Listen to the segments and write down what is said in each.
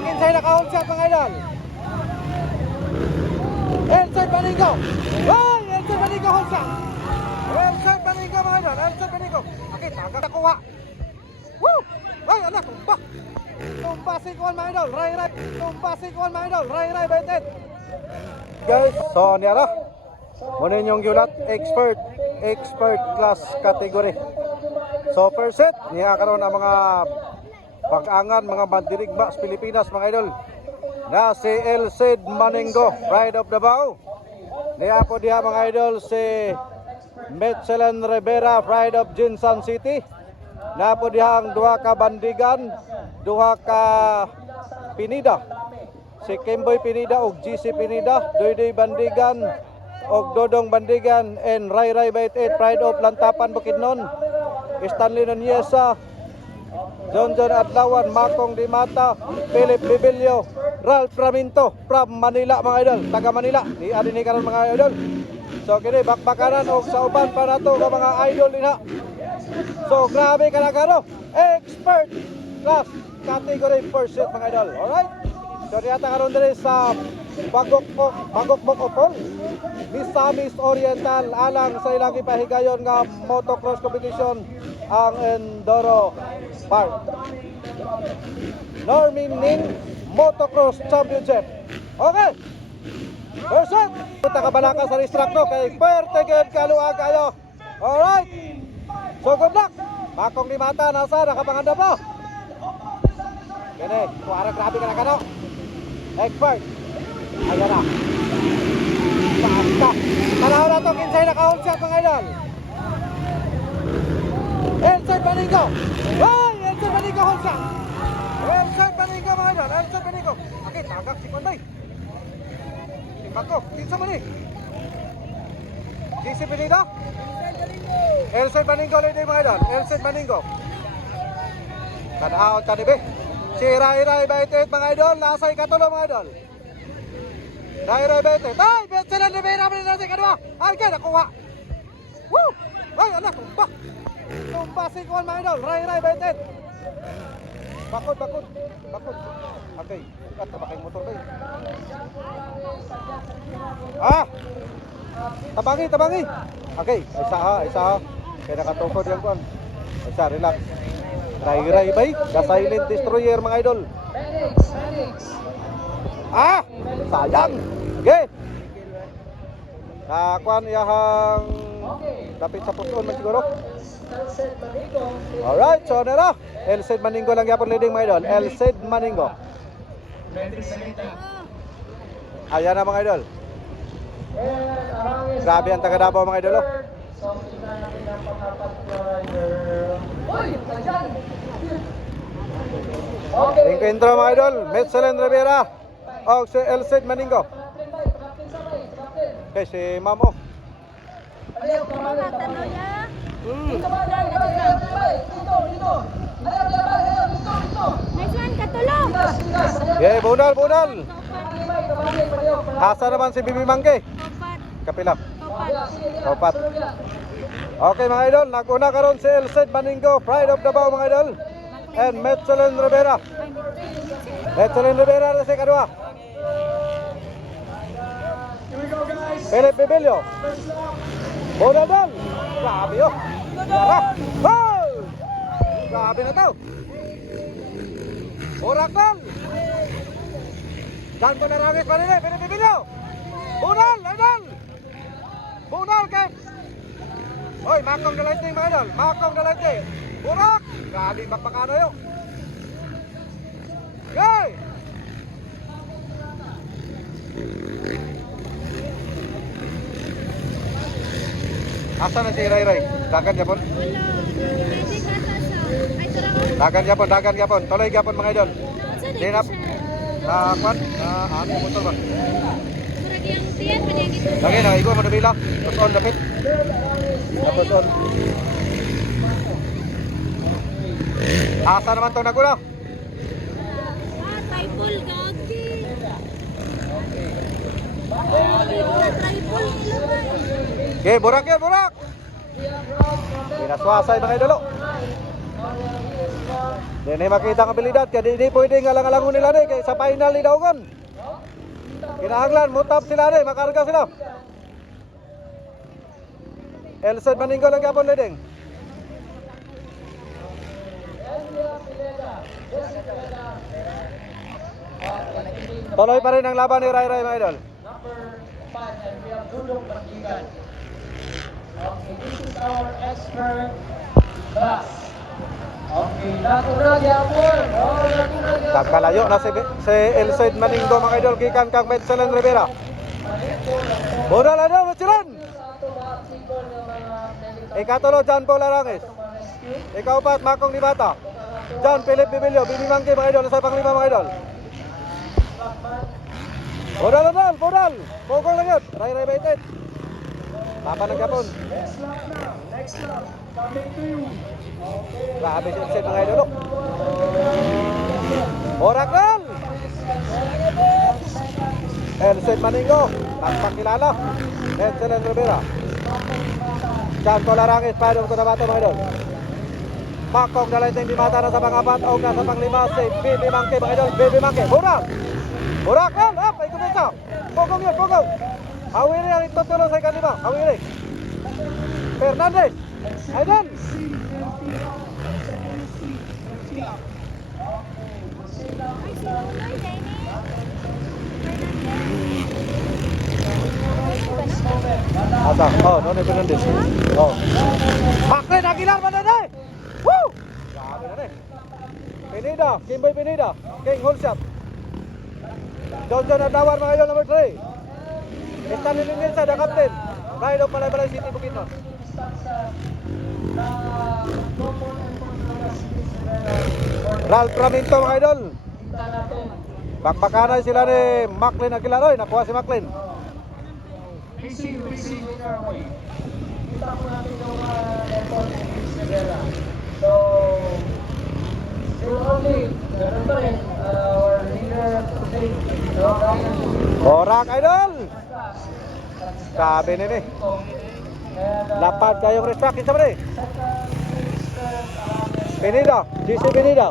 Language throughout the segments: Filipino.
kinsay naka-hold mga idol. Elson Baningo. Ay, Elson Baningo hold shot. Elson Baningo mga idol. Elson Baningo. Okay, tagad nakuha. Woo! Ay, anak, tumba. Tumba si Kuan mga idol. Ray. Tumba si Kuan mga idol. Ray, baited. Guys, so niya na. Muna yung gulat, expert class category. So first set, niya karon ang mga pag-angan, mga mandirigma sa Pilipinas mga idol. Na si Elcid Maningo, Pride of Davao. Niya po diha mga idol si Metzelan Rivera, Pride of Jinsan City. Na po diha ang duha ka bandigan, duha ka Pinida. Si Kimboy Pinida ug GC Pinida, Doydoy Bandigan og Dodong Bandigan and Ray Baited, Pride of Lantapan Bukidnon. Stanley Nonyesa, John Adlawan, Makong Dimata, Philip Bibilio, Ralph Raminto from Manila mga idol, taga Manila. Di adin ni karon mga idol. So kini bakbakanan og sa uban pa nato nga mga idol dinha. So grabe ka na kano. Expert class category first set mga idol. Alright. So diyata karon diri sa Bagokbok Opol, Misamis Oriental alang sa ilang ipahigayon nga motocross competition ang Enduro Park. Normin Nin Motocross Championship. Okay. First set. Punta ka balaka sa racetrack no kay pwerte gid kaluag kayo. Alright. So good luck. Bakong Dimata nasa nakapanganda po. Kini, kuara grabe ka na kano. Expert. Ayan na. Basta. Tanaw na ito, kinsay naka-hold shot mga idol. Elson Baningo. Ay, Elson Baningo hold shot. Elson Baningo mga idol. Elson Baningo. Okay, tagak si Konday. Timbang ko, kinsa mo ni? GC Pinida? Elson Baningo lady mga idol. Elson Baningo. Tanaw ka ni be. Si Ray Baited mga idol. Nasa ikatulo mga idol. Ray Baited. Ay, Metzelan Rivera pa rin natin kanwa. Ay, kaya nakuha. Woo! Ay, anak, tumba. Tumba si Kuan mga idol. Ray Baited. Bakod. Okay. At tabakay motor ba yun? Tabangi. Okay, isa ha. Kaya nakatukod yan Kuan. Isa, relax. Ray bay. The Silent Destroyer mga idol. Sayang. Okay. Kuan iyahang dapit sa puson man siguro. Alright, so nara. Elcid Maningo lang yapon leading mga idol. Elcid Maningo. Ayan na mga idol. Grabe ang taga Davao mga idol. Encuentro mga idol, Metzelan Rivera o si Elcid Maningo. Okay, si Mamo. Okay, bunal. Asa naman si Bibi Mangke? Kapila. Opat. Okay mga idol, naguna karon si Elcid Maningo, Pride of Davao mga idol. And Metzelan Rivera. Metzelan Rivera na si kadua. Philip Bibilio. Bonadal. Grabe yun. Grabe na to. Orakal. Dan ko narangis pa rin eh. Philip Bibilio. Bonal. Bonal kay. Hoy, Makong Dalating mga idol. Makong Dalating. Burak. Grabe magpakano yun. Okay. Asa na si Ray? Dagan yapon. Dagan yapon. Tuloy yapon mga idol. Dinap. Kwan. Ano motor ba? Lagi na igo mo nabila. Tuton dapit. Tuton. Asa naman 'tong nagula? Tripol gagi. Okay, burak. Pinaswasay mga idolo. Dini makita ang abilidad kaya di pwedeng alang-alangon nila ni kaya sa final ni Daugon. Kinahanglan mutap sila ni, makarga sila. Elson Maninggo lang yapon leading. Tuloy pa rin ang laban ni Rai Rai mga idol. Okay, this is our expert class. Okay, natural yapon. Oh, natural yapon. Kakalayo na si Elson Maninggo mga idol gikan kang Metzelen Rivera. Bola na daw Metzelen. Ikatulo John Paul Arangis. Ikaupat Makong Nibata. John Philip Bibilio, Bibi Mangke mga idol sa panglima mga idol. Bodal. Pokong lang yun. Rai Baited. Papa ng Gapon. Next lap. Coming to you. Grabe si Elson mga idol. Oracle. Elson Maninggo. Nagpakilala. Metzelen Rivera. John Paul Arangis. Padong ito na bato mga idol. Makong Dalanting Dimata na sa pangapat. O na sa panglima si Bibi Mangke mga idol. Bibi Mangke. Oracle. Up. Ay kumisa. Pokong yun. Hawiri ang itutulo sa ikalima. Hawiri. Fernandez. Aiden. Ata. Oh, Nonay Fernandez. Oh. Maclen Aguilar mana na? Woo! Grabe na eh. Pinida. Kimboy Pinida. King Holshot. Johnson Adawar mga idol number 3. Stanley Minsa the captain. Ride of Balay City Bukidnon. Ralph Raminto mga idol. Bakbakanay sila ni Maclen Aguilar. Oy, nakuha si Maclen. Racing winner way. Kita po natin yung effort ni Chris Rivera. So, still only, ganun pa rin, our leader today, Ryan. Orak idol. Sabi nini. Lapad kayong restraction sa mali. Pinida. GC Pinida.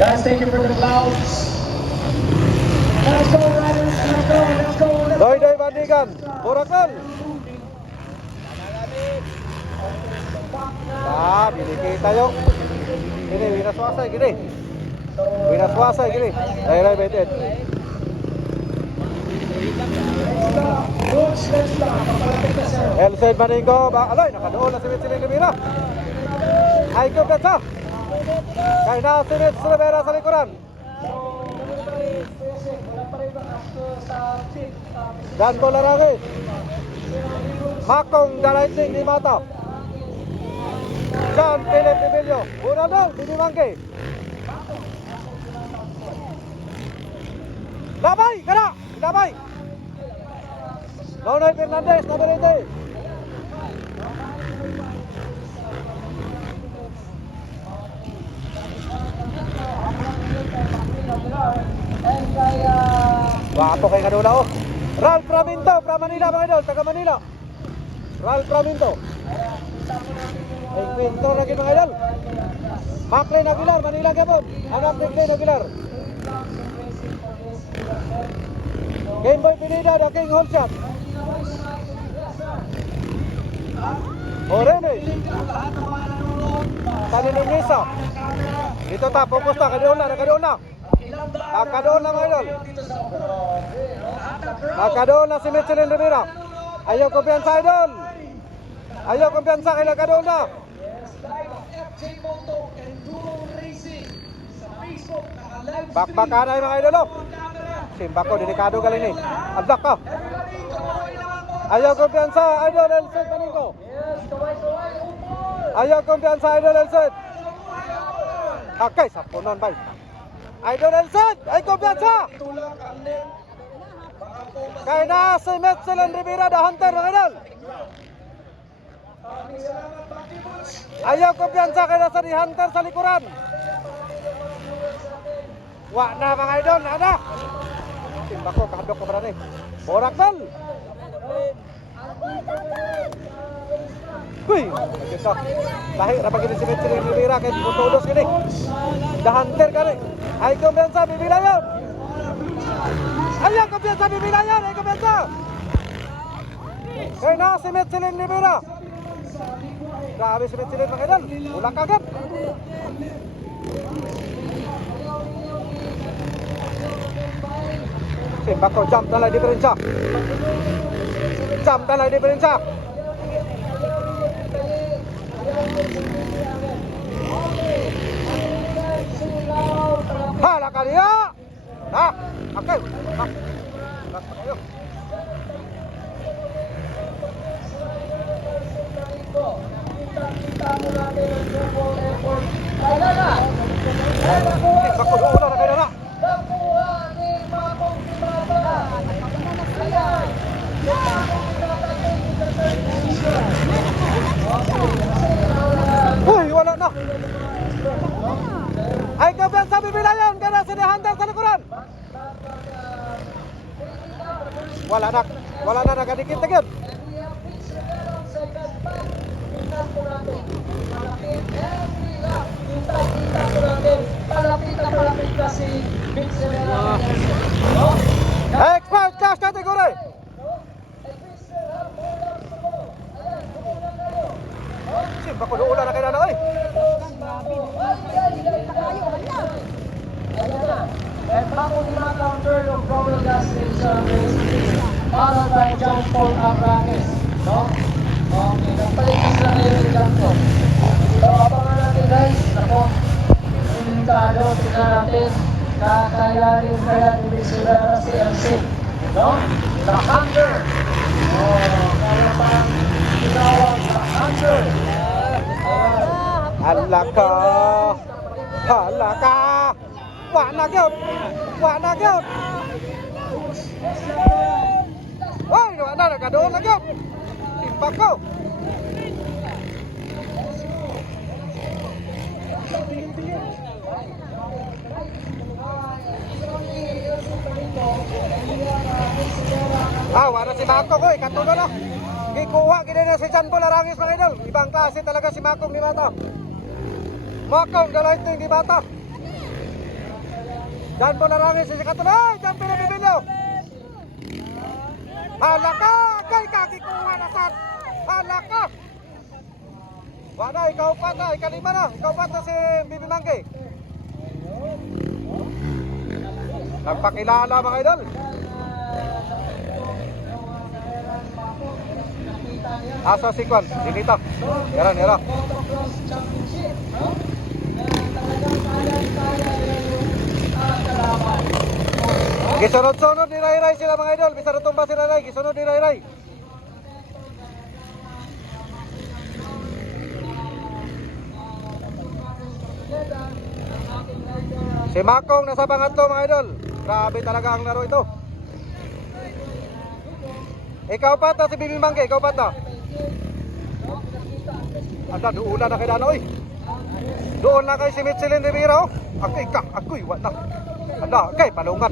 Guys, thank you for the clouds. Let's go, riders. Let's go. Doy Bandigan. Oracle. Dili kita yung. Gini, winaswasay, gini. Winaswasay, gini. Rai Baited. Elson Maninggo. Aloy, nakadoon na si Metzelen Rivera. Ay kumpiyansa. Kaya na si Metzelen Rivera sa likuran. Dan bola lagi. Makong Dalanting Dimata. John Philip Bibilio. Una daw, Bibi Mangke. Labay, kena. Labay. Nonay Fernandez, number 8. Wapo kay kanula oh. Ralph Raminto from Manila mga idol, taga Manila. Ralph Raminto. Pinto lagi mga idol. Maclen Aguilar, Manila Gabon. Anak ni Maclen Aguilar. Gameboy Pinida, the King Holshot. Orene. Tanin Misa. Dito ta, fokus ta, kadoon na. Nakadoon na mga idol. Nakadoon na si Metzelen Rivera. Ayaw kumpiyansa idol. Ayaw kumpiyansa kay nakadoon na. Bakbakanay mga idol. Simbako, delikado galing ni. Abdak ka. Ayaw kumpiyansa idol Elson Maninggo. Ayaw kumpiyansa idol Elson. Okay, sa punon bay. Idol Elson, ay kumpiyansa. Kaya na si Metzelen Rivera the hunter mga idol. Ayaw kumpiyansa kaya na sa di hunter sa likuran. Wa na mga idol, ana. Timba ko kahadlok ka ba ni? Borak tol. Kuy, kita. Lahi ra pag si Metro Rivera kay tutudos kini. The hunter kani. Ay kumpiyansa bibilayon. Ayaw kumpiyansa bibilayon, ay kumpiyansa. Kaya na si Metro Rivera. Grabe si Metro mga idol. Ulang kagad. Bako jump dalai diferensya. Jump dalai diferensya. Hala ka dia. Nah, oke. Ayo. Bako ulah na kayo na. Uy, wala na. Ay kumpiyansa bibilayon karena si The Hunter sa likuran. Wala na nakadikit na gyud. Palapit kasi Expert cash category. Simba ko ulan na kayo na oy. At bago lima counter ng Global Gas Station para by John Paul Abranes. No? Okay, nagpalitis na kayo ng John Paul. So, abangan natin guys. Ako, limitado. Tignan natin. Kakayanin kaya ni Bisera si MC. No? The Hunter. Kaya pang tinawag The Hunter. Halaka. Halaka. Wak na gyud. Wak na gyud. Hoy, wak na nakadoon na gyud. Timpak ko. Wala si Makong oy, katulo na. Gikuha gid na si Jan Paul Arangis mga idol. Ibang klase talaga si Makong ni bata. Makong dalahiting di bata. Jan Paul Arangis si katulo. Jan Paul Bibilyo. Halaka, kay kakikuha na sad. Halaka. Wala ikaw pa na, ikalima na. Ikaw pa na si Bibi Mangge. Nagpakilala mga idol. Asa si Kwan, dinito. Yara. Gisunod-sunod ni Ray sila mga idol. Bisa natumba si Ray, gisunod ni Ray. Si Makong nasa pangatlo mga idol. Grabe talaga ang laro ito. Ikaw pa ta si Bibi Mangge, ikaw pa ta. Ada doon na kay Danoy. Doon na kay si Michelin Rivera. Ako'y wala. Ada kay palungan.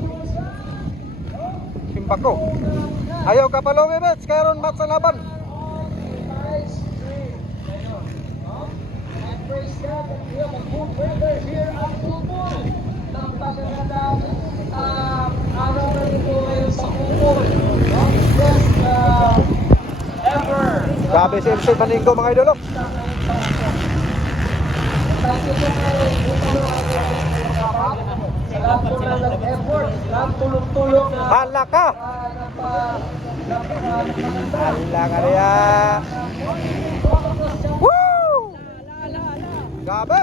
Simpak ko. Ayaw ka palungan, Mets. Kaya ron match sa laban. Grabe si MC Maninggo mga idolo. Halaka. Halaka dia. Woo! Grabe.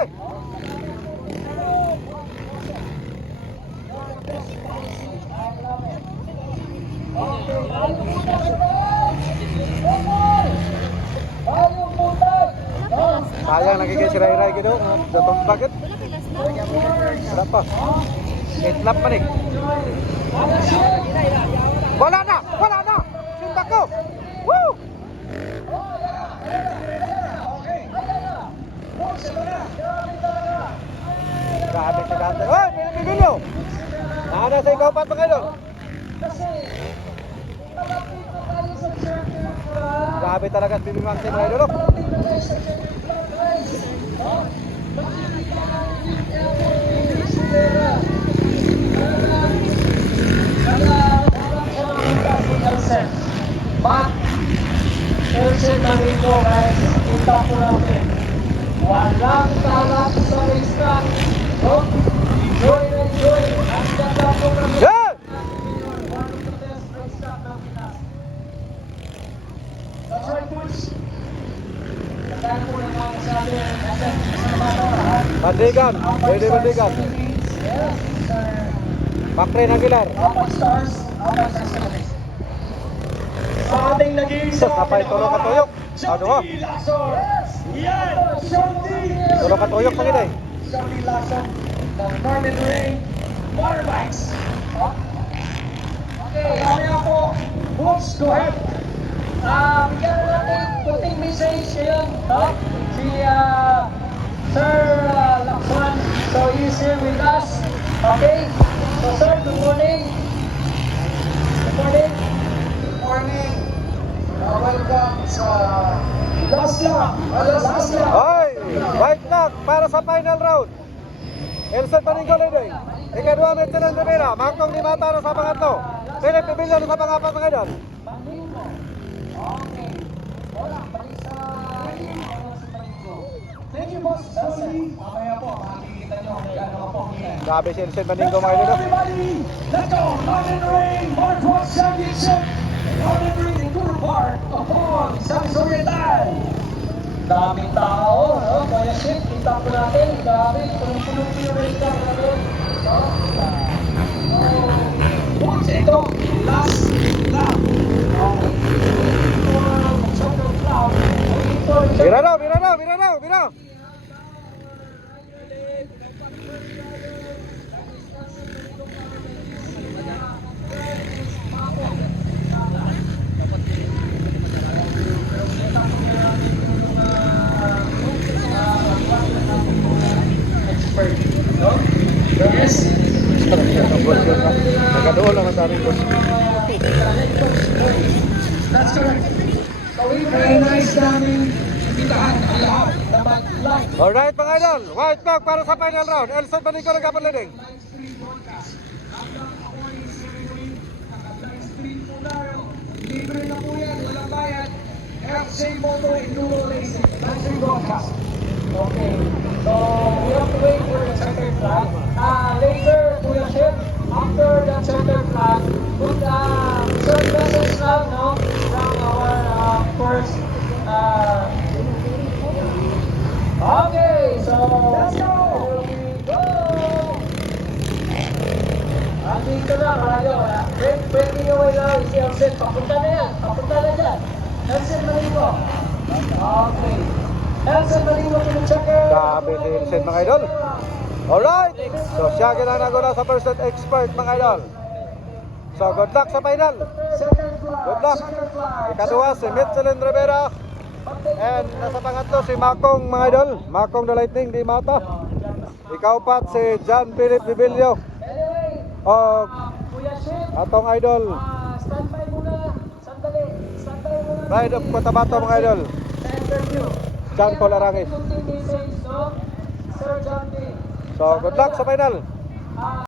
Sayang nagiging si Ray gitu, jatuh banget. Berapa? Itlap manik. Wala na. Simpak ko. Woo! Grabe si Dante. Hoy, Bibilyo. Kasi, malapit na tayo sa circle flag. Grabe talaga si Bibi Mangsi mga idol. Oh. Malapit na tayo sa circle flag, guys. No? Makikita natin yung effort ni Luis Rivera. Nagharap siya ng butas ni Elsen. But, Elsen Domingo, guys, kita po natin. Walang talak sa racetrack. No? Enjoy na enjoy. Ang ganda po namin. Yan! One of the best racetrack ng Pinas. That's right, Push. Kaya po naman sabi, nasa mga Bandigan. Pwede bandigan. Yes, sir. Macrin Aguilar. Apat stars, apat sa service. Sa ating naging Kapay tulong katuyok. Ano ha? Yes! Yan! Shorty! Tulong katuyok mga iday. Shorty Lason ng Northern Rain Motorbikes. Okay, mamaya po. Books, go ahead. Bigyan na natin puting message ngayon. No? Si Sir Lakson. So he's here with us. Okay? So sir, good morning. Good morning. Good morning. Welcome sa last lap. Last lap. Ay! Right knock para sa final round. Elson Domingo Ledoy. Ikadua Mercedes Rivera. Makong ni Mata na sa pangatlo. Philip Pibilio na sa pangapat mga idol. Okay. Wala. Balik sa Thank you, boss. Sorry. Mamaya po, makikita nyo kung gano'n po yan. Grabe si Elson Domingo mga idol. Everybody, let's go! Northern Rain Motorsports Championship! Northern Rain in Guru Park, upon San Oriental! Daming tao, no? Kaya shit, kita po natin, dami, punong-punong po yung race car natin. No? Boys, ito, last lap. Okay. Bira daw, bira daw, bira daw, bira. Yes. Nagadoon lang ang taring boss. That's correct. So we recognize namin imbitahan ang lahat na mag-like. Alright mga idol, white flag para sa final round. Elson Domingo nagkapan leading. Libre na po yan, walang bayad. FC Moto Enduro Racing. That's the broadcast. Okay. So we have to wait for the center flag. Later, Kuya Chip, after the center flag, put short message lang, no? From our first okay, so let's go! Here we go! Andito na, malayo. Breaking away na si Elsen. Papunta na yan. Papunta na dyan. Elsen Malingo. Okay. Elsen Malingo, pinachecker. Grabe si Elson mga idol. Alright, so siya ginanago na sa first set expert mga idol. So good luck sa final. Second flag. Good luck. Second flag. Ikadua si Mercedes Rivera. And nasa pangatlo si Makong mga idol. Makong the Lightning di Mata. Ikaapat si John Philip Pibilio. Anyway, O Kuya Chip, atong idol standby muna. Sandali. Standby muna. Pride of Cotabato mga idol. Sa interview. John Paul Arangis. Kunting message, no? Sir John B. So good luck sa final.